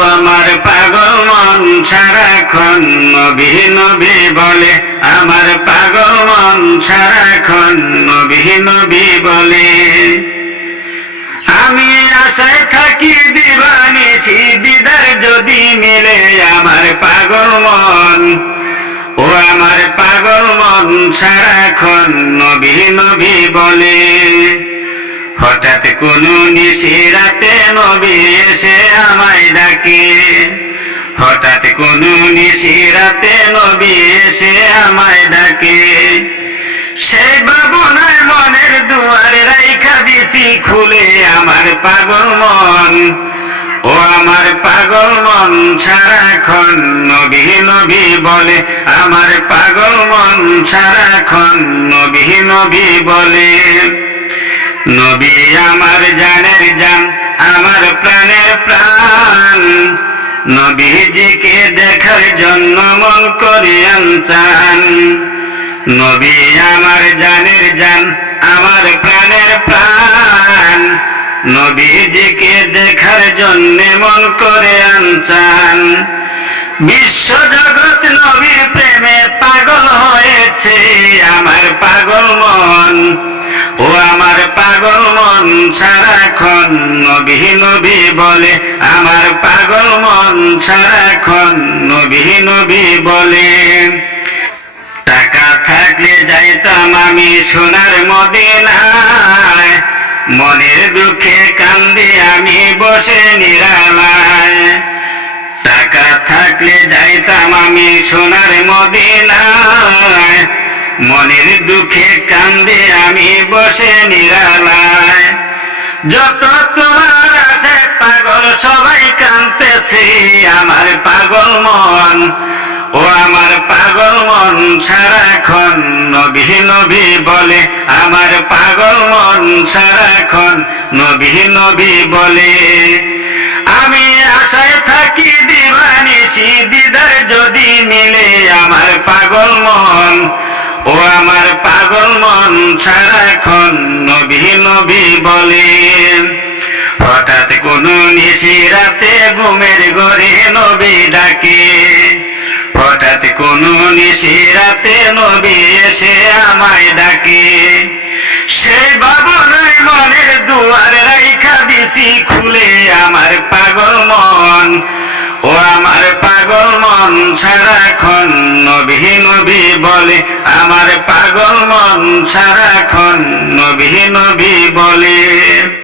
আমার পাগল মন সারাক্ষণ নবী নবী বলে। আমার পাগল মন সারাক্ষণ নবী নবী বলে। আমি আশায় থাকি দিবানিছি দিদার যদি মিলে আমার পাগল মন। ও আমার পাগল মন সারাক্ষণ নবী নবী বলে। হঠাৎ কোন নিশিরাতে নবী এসে আমায় ডাকে। হঠাৎ কোন নিশিরাতে নবী এসে আমায় ডাকে। সেই বাবনায় মনের দুয়ার রাইখা দিছি, খুলে আমার পাগল মন। ও আমার পাগল মন সারাক্ষণ নবী নবী বলে, আমার পাগল মন সারাক্ষণ নবী নবী বলে। নবী আমার জানের জান, আমার প্রাণের প্রাণ। নবীজিকে দেখার জন্য মন করিয়ান চান নবী আমার জানের জান, আমার প্রাণের প্রাণ। নবীজিকে দেখার জন্য মন করে আনচান। বিশ্ব জগৎ নবীর প্রেমে পাগল হয়েছে আমার পাগল মন। ও আমার পাগল মন সারাক্ষণ নবী নবী বলে। আমার পাগল মন সারাক্ষণ নবী নবী বলে। টাকা থাকলে যাইতাম আমি সোনার মদিনায়। মনের দুঃখে কান্দি আমি বসে নিরালায়। টাকা থাকলে যাইতাম আমি সোনার মদিনায়। মনের দুঃখে কান্দে আমি বসে নিরালায়। যত তোমার আছে পাগল, সবাই কানতেছে আমার পাগল মন। ও আমার পাগল মন সারাক্ষণ নবী নবী বলে, আমার পাগল মন সারাক্ষণ নবী নবী বলে। আমি আশায় থাকি দিবানিসি দিদার যদি মিলে আমার পাগল মন। ও আমার পাগল মন সারাক্ষণ নবী নবী বলে। হঠাৎ কোন নিশি রাতে ঘুমের ঘরে নবী ডাকে। হঠাৎ কোন নিশি রাতে নবী এসে আমায় ডাকে। সেই ভাবনায় মনের দুয়ার রাইখা দিছি, খুলে আমার পাগল মন। মন সারাক্ষণ নবী নবী বলে আমার পাগল মন সারাক্ষণ নবী নবী বলে।